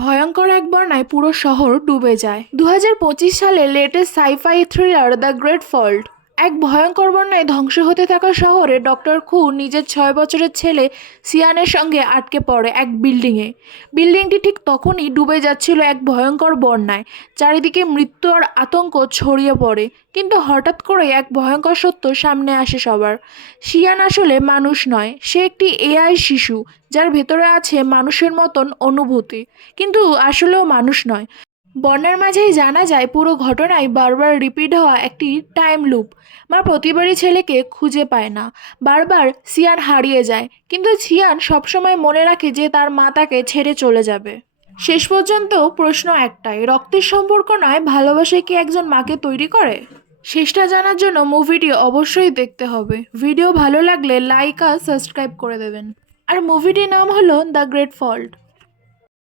ভয়ঙ্কর এক বন্যায় পুরো শহর ডুবে যায়। 2025 সালে latest scifi thriller the great fault. এক ভয়ঙ্কর বন্যায় ধ্বংস হতে থাকা শহরে ডক্টর খু নিজের 6 বছরের ছেলে সিয়ানের সঙ্গে আটকে পড়ে এক বিল্ডিংয়ে। বিল্ডিংটি ঠিক তখনই ডুবে যাচ্ছিল এক ভয়ঙ্কর বন্যায়। চারিদিকে মৃত্যু আর আতঙ্ক ছড়িয়ে পড়ে, কিন্তু হঠাৎ করে এক ভয়ঙ্কর সত্য সামনে আসে সবার। সিয়ান আসলে মানুষ নয়, সে একটি এআই শিশু যার ভেতরে আছে মানুষের মতন অনুভূতি, কিন্তু আসলেও মানুষ নয়। বন্যার মাঝেই জানা যায় পুরো ঘটনায় বারবার রিপিট হওয়া একটি টাইম লুপ। মা প্রতিবারই ছেলেকে খুঁজে পায় না, বারবার সিয়ান হারিয়ে যায়, কিন্তু সিয়ান সবসময় মনে রাখে যে তার মা তাকে ছেড়ে চলে যাবে। শেষ পর্যন্ত প্রশ্ন একটাই, রক্তের সম্পর্ক নয়, ভালোবাসা কি একজন মাকে তৈরি করে? শেষটা জানার জন্য মুভিটি অবশ্যই দেখতে হবে। ভিডিও ভালো লাগলে লাইক আর সাবস্ক্রাইব করে দেবেন। আর মুভিটির নাম হলো দ্য গ্রেট ফল্ট।